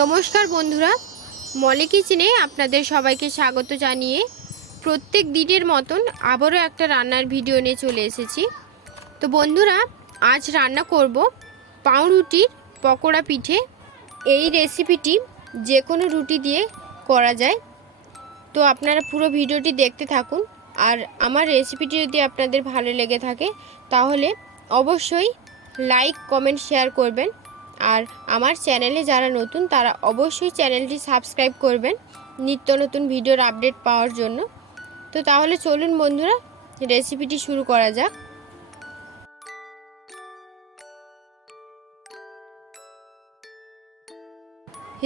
নমস্কার বন্ধুরা, মলি কিচেনে আপনাদের সবাইকে স্বাগত জানিয়ে প্রত্যেক দিনের মতন আবারও একটা রান্নার ভিডিও নিয়ে চলে এসেছি। তো বন্ধুরা, আজ রান্না করব পাউরুটির পকোড়া পিঠে। এই রেসিপিটি যে কোনো রুটি দিয়ে করা যায়। তো আপনারা পুরো ভিডিওটি দেখতে থাকুন। আর আমার রেসিপিটি যদি আপনাদের ভালো লেগে থাকে তাহলে অবশ্যই লাইক, কমেন্ট, শেয়ার করবেন। আর আমার চ্যানেলে যারা নতুন তারা অবশ্যই চ্যানেলটি সাবস্ক্রাইব করবেন নিত্য নতুন ভিডিওর আপডেট পাওয়ার জন্য। তো তাহলে চলুন বন্ধুরা, রেসিপিটি শুরু করা যাক।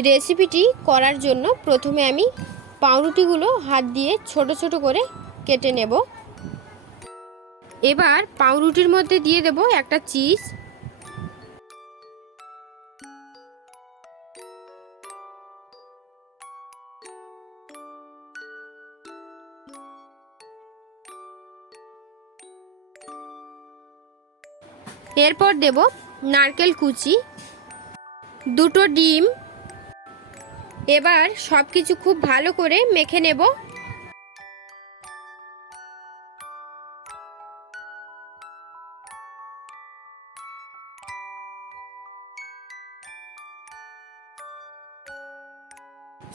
রেসিপিটি করার জন্য প্রথমে আমি পাউরুটিগুলো হাত দিয়ে ছোট ছোট করে কেটে নেব। এবার পাউরুটির মধ্যে দিয়ে দেব একটা চিজ, এরপর দেব নারকেল কুচি, দুটো ডিম। এবার সব কিছু খুব ভালো করে মেখে নেব।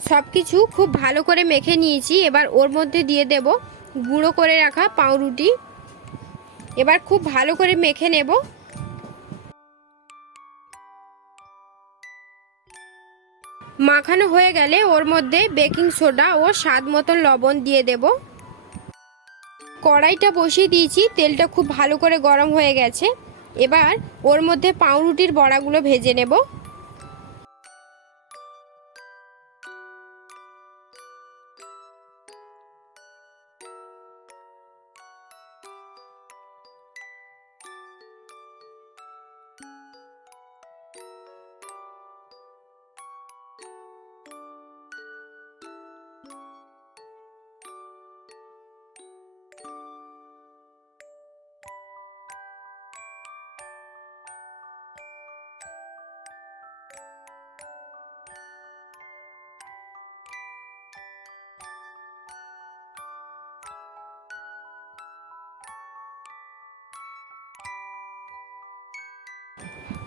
সব কিছু খুব ভালো করে মেখে নিয়েছি। এবার ওর মধ্যে দিয়ে দেব গুঁড়ো করে রাখা পাউরুটি। এবার খুব ভালো করে মেখে নেব। মাখানো হয়ে গেলে ওর মধ্যে বেকিং সোডা ও স্বাদ মতো লবণ দিয়ে দেব। কড়াইটা বসিয়ে দিয়েছি, তেলটা খুব ভালো করে গরম হয়ে গেছে। এবার ওর মধ্যে পাউরুটির বড়াগুলো ভেজে নেব।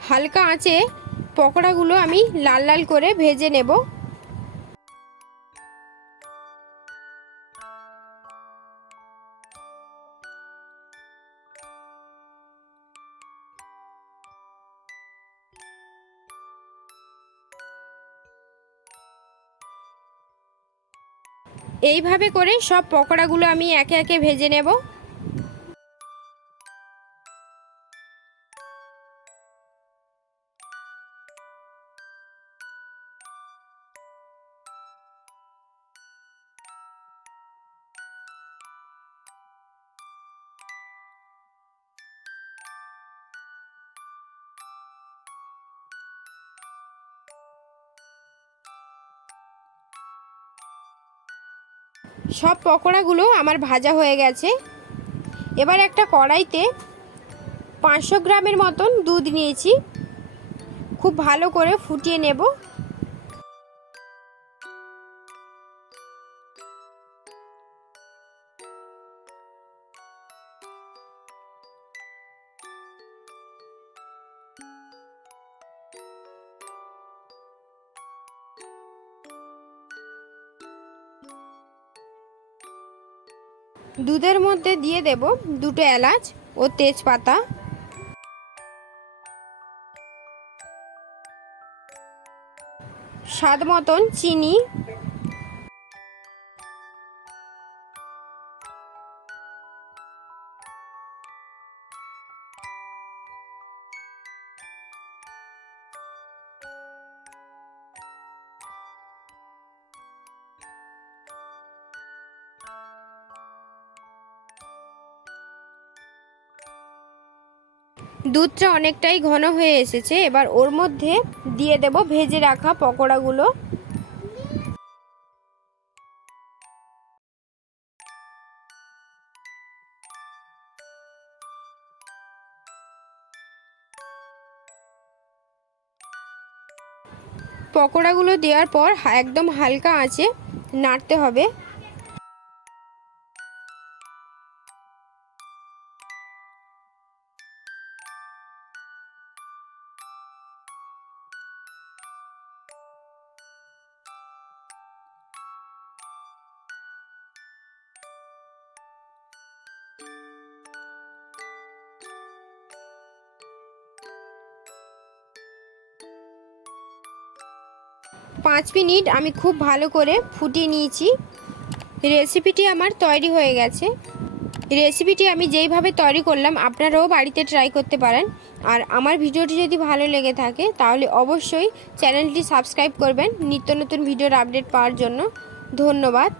হালকা আঁচে পকোড়াগুলো আমি লাল লাল করে ভেজে নেব। এইভাবে করে সব পকোড়াগুলো আমি একে একে ভেজে নেব। সব পকোড়াগুলো আমার ভাজা হয়ে গেছে। এবার একটা কড়াইতে 500 গ্রামের মতন দুধ নিয়েছি, খুব ভালো করে ফুটিয়ে নেব। দুধের মধ্যে দিয়ে দেব দুটো এলাচ ও তেজপাতা, স্বাদ মতন চিনি, দুধটা অনেকটাই ঘন হয়ে এসেছে। এবার ওর মধ্যে দিয়ে দেব ভেজে রাখা পকোড়াগুলো। পকোড়াগুলো দেওয়ার পর একদম হালকা আঁচে নাড়তে হবে। পাঁচ মিনিট আমি খুব ভালো করে ফুটিয়ে নিয়েছি। রেসিপিটি আমার তৈরি হয়ে গেছে। রেসিপিটি আমি যেইভাবে তৈরি করলাম আপনারাও বাড়িতে ট্রাই করতে পারেন। আর আমার ভিডিওটি যদি ভালো লেগে থাকে তাহলে অবশ্যই চ্যানেলটি সাবস্ক্রাইব করবেন নিত্য নতুন ভিডিওর আপডেট পাওয়ার জন্য। ধন্যবাদ।